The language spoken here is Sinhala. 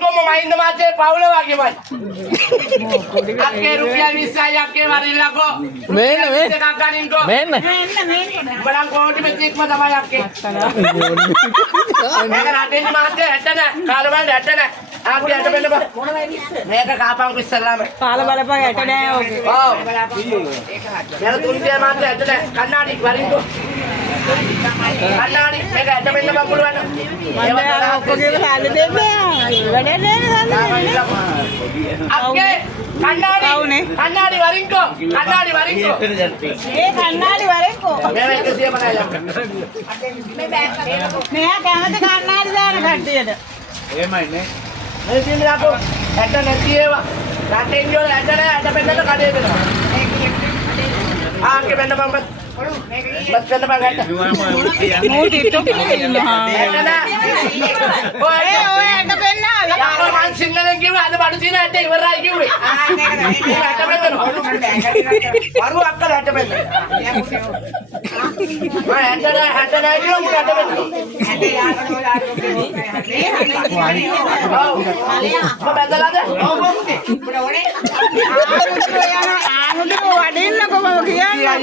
Como main de mate Paulo lagi man. Akke rupiah bisa akke warilla ko. Men. Kakanin ko. Men. Barang kodi metik ma තමයි akke. මේක රටේ මාත්‍ය 60 නෑ. කාල බලන්න 60 නෑ. ආක්කේ 60 වෙන්න බා. මේක කාපන්කො ඉස්සල්ලාම. කාල බලපන් 60 නෑ ඕකේ. ඔව්. මේක තුන්තිය මාත්‍ය 60 නෑ. කන්නාඩි වරින්කෝ. කන්නාඩි මේක 60 වෙන්න බා පුළුවන්. මම ඔක්කොගේම සල්ලි දෙන්නේ. වැඩේ නෑ අක්කේ කන්නාඩි වරින්කෝ. කන්නාඩි වරින්කෝ. ඒ කන්නාඩි වරෙන්කෝ. මේක 150යි අක්කා. මෙයා කැමති කන්නාඩි දාන කට්ටියට. මේ තියෙන්නේ අපෝ 60 නැති ඒවා. රටෙන් ගියෝ 60 නෑ 60 පෙන්නට කඩේ දෙනවා. ආක්කේ වෙන්න බම්බත්. බත් වෙන්න බං 60. මූ ටිට්ටොක් එකේ ඉන්නවා. 60 නෑ. ඔය ඔය 60 පෙන්නාලා. යාළුවා මං සිංහලෙන් කිව්වේ අද බඩු තියෙන 60 ඉවරයි කිව්වේ. 60 පෙන්නනවා. වරු අක්කල 60 පෙන්න. මම 60 නෑ කියලා මම 60 පෙන්නනවා. 60 යාළුවා ඔව්. මම බැලලාද? ඔව් ඔව්. ආමුදුර වඩින්නකො මම කියන්නේ.